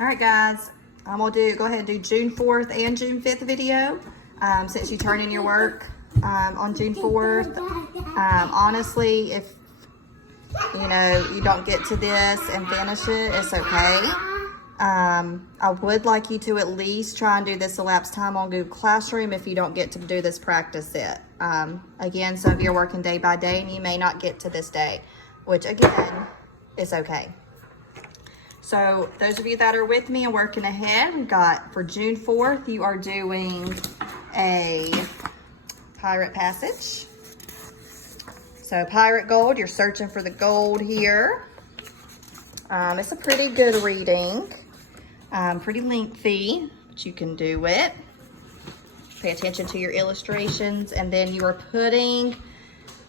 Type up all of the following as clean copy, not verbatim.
All right, guys, I'm gonna go ahead and do June 4th and June 5th video. Since you turn in your work on June 4th, honestly, if you don't get to this and finish it, it's okay. I would like you to at least try and do this elapsed time on Google Classroom if you don't get to do this practice set. Again, some of you are working day by day and you may not get to this day, which again, is okay. So those of you that are with me and working ahead, we've got for June 4th, you are doing a pirate passage. So pirate gold, you're searching for the gold here. It's a pretty good reading, pretty lengthy, but you can do it. Pay attention to your illustrations, and then you are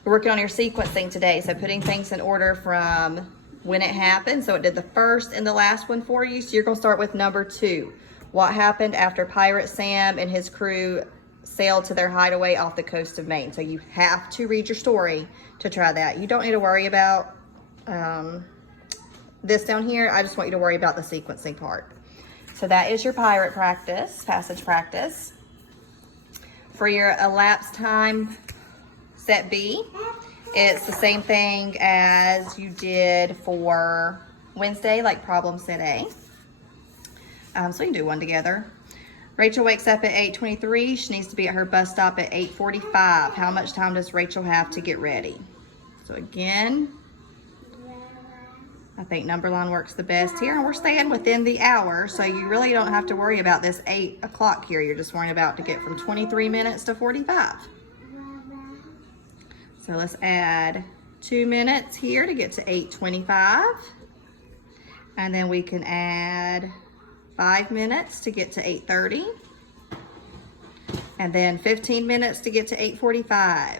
working on your sequencing today. So putting things in order from when it happened. So it did the first and the last one for you. So you're gonna start with number 2. What happened after Pirate Sam and his crew sailed to their hideaway off the coast of Maine. So you have to read your story to try that. You don't need to worry about this down here. I just want you to worry about the sequencing part. So that is your pirate practice, passage practice. For your elapsed time set B, it's the same thing as you did for Wednesday, like problem set A. So you can do one together. Rachel wakes up at 8:23. She needs to be at her bus stop at 8:45. How much time does Rachel have to get ready? So again, I think number line works the best here. And we're staying within the hour, so you really don't have to worry about this 8 o'clock here. You're just worrying about to get from 23 minutes to 45. So let's add 2 minutes here to get to 8:25. And then we can add 5 minutes to get to 8:30. And then 15 minutes to get to 8:45.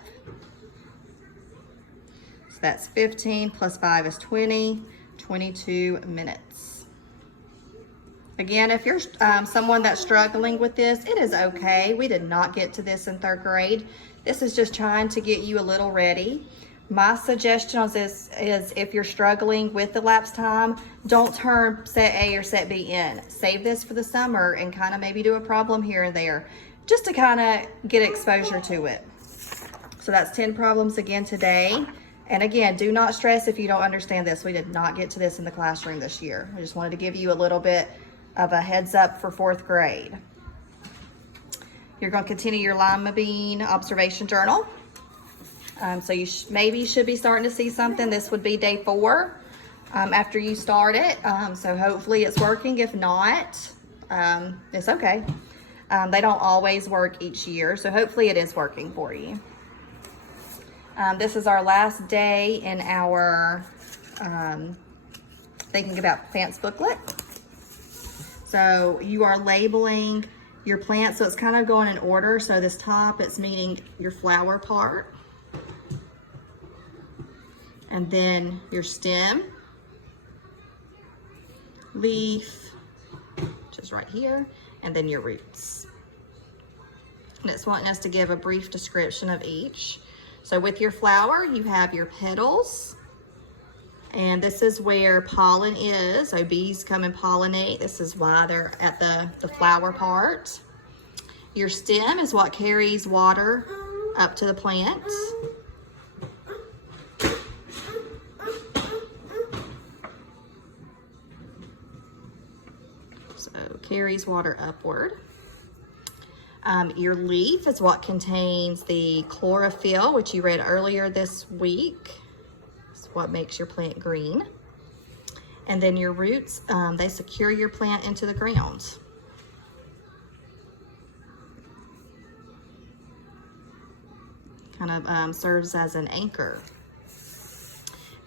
So that's 15 plus 5 is 20, 22 minutes. Again, if you're someone that's struggling with this, it is okay. We did not get to this in 3rd grade. This is just trying to get you a little ready. My suggestion on this is if you're struggling with the lapse time, don't turn set A or set B in. Save this for the summer and kind of maybe do a problem here and there just to kind of get exposure to it. So that's 10 problems again today. And again, do not stress if you don't understand this. We did not get to this in the classroom this year. I just wanted to give you a little bit of a heads up for 4th grade. You're going to continue your lima bean observation journal. So you maybe should be starting to see something. This would be day 4 after you start it. So hopefully it's working. If not, it's okay. They don't always work each year, so hopefully it is working for you. This is our last day in our Thinking About Plants booklet. So you are labeling your plant, so it's kind of going in order. So this top, it's meaning your flower part. And then your stem, leaf, which is right here, and then your roots. And it's wanting us to give a brief description of each. So with your flower, you have your petals, and this is where pollen is. So bees come and pollinate. This is why they're at the flower part. Your stem is what carries water up to the plant. So carries water upward. Your leaf is what contains the chlorophyll, which you read earlier this week. It's what makes your plant green. And then your roots, they secure your plant into the ground. Kind of serves as an anchor.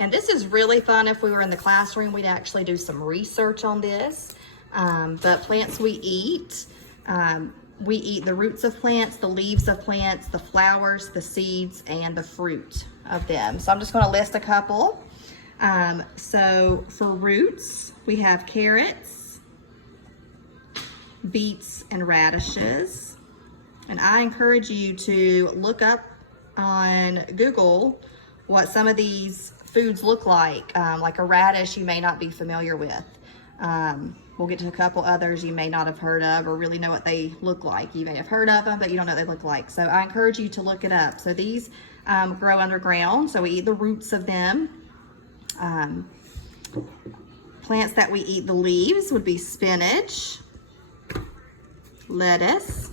And this is really fun. If we were in the classroom, we'd actually do some research on this. But plants we eat the roots of plants, the leaves of plants, the flowers, the seeds, and the fruit of them. So I'm just going to list a couple. So for roots, we have carrots, beets, and radishes. And I encourage you to look up on Google what some of these foods look like a radish you may not be familiar with. We'll get to a couple others you may not have heard of or really know what they look like. You may have heard of them, but you don't know what they look like. So I encourage you to look it up. So these grow underground, so we eat the roots of them. Plants that we eat the leaves would be spinach, lettuce,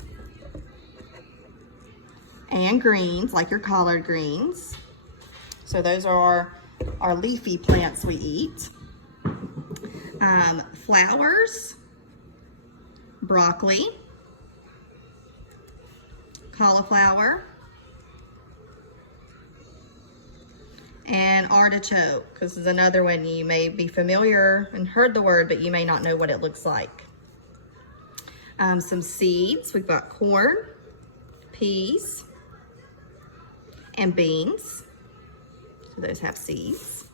and greens, like your collard greens. So those are our leafy plants we eat. Flowers, broccoli, cauliflower, and artichoke. This is another one you may be familiar and heard the word, but you may not know what it looks like. Some seeds, we've got corn, peas, and beans. So those have seeds.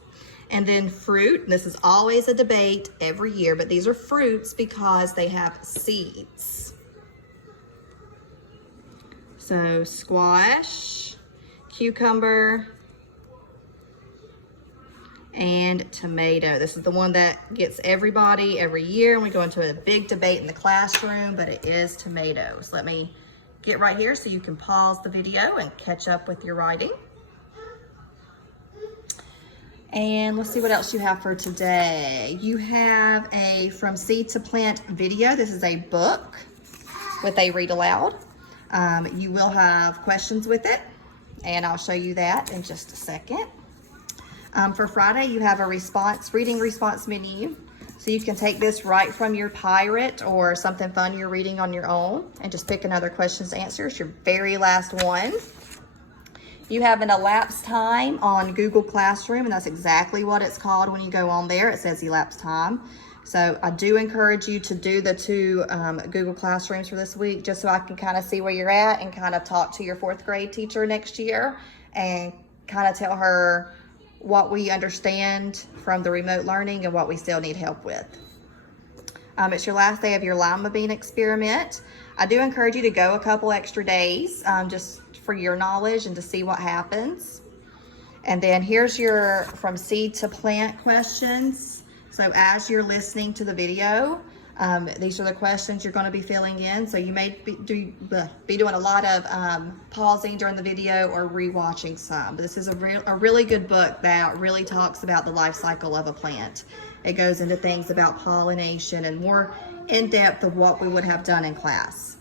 And then fruit, and this is always a debate every year, but these are fruits because they have seeds. So squash, cucumber, and tomato. This is the one that gets everybody every year, and we go into a big debate in the classroom, but it is tomatoes. Let me get right here so you can pause the video and catch up with your writing. And let's see what else you have for today. You have a From Seed to Plant video. This is a book with a read aloud. You will have questions with it, and I'll show you that in just a second. For Friday, you have a reading response menu. So you can take this right from your Pirate or something fun you're reading on your own and just pick another questions to answer. It's your very last one. You have an elapsed time on Google Classroom, and that's exactly what it's called when you go on there. It says elapsed time. So I do encourage you to do the 2 Google Classrooms for this week, just so I can kind of see where you're at and kind of talk to your 4th grade teacher next year and kind of tell her what we understand from the remote learning and what we still need help with. It's your last day of your lima bean experiment. I do encourage you to go a couple extra days just for your knowledge and to see what happens. And then here's your From Seed to Plant questions. So as you're listening to the video, these are the questions you're going to be filling in. So you may be doing a lot of pausing during the video or rewatching some. But this is a really good book that really talks about the life cycle of a plant. It goes into things about pollination and more in depth of what we would have done in class.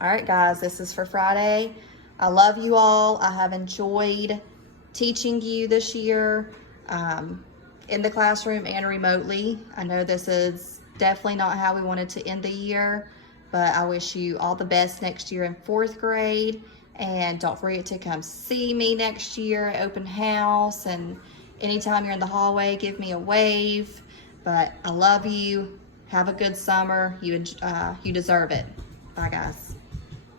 All right, guys, this is for Friday. I love you all. I have enjoyed teaching you this year in the classroom and remotely. I know this is definitely not how we wanted to end the year, but I wish you all the best next year in 4th grade. And don't forget to come see me next year at open house. And anytime you're in the hallway, give me a wave. But I love you. Have a good summer. You deserve it. Bye, guys.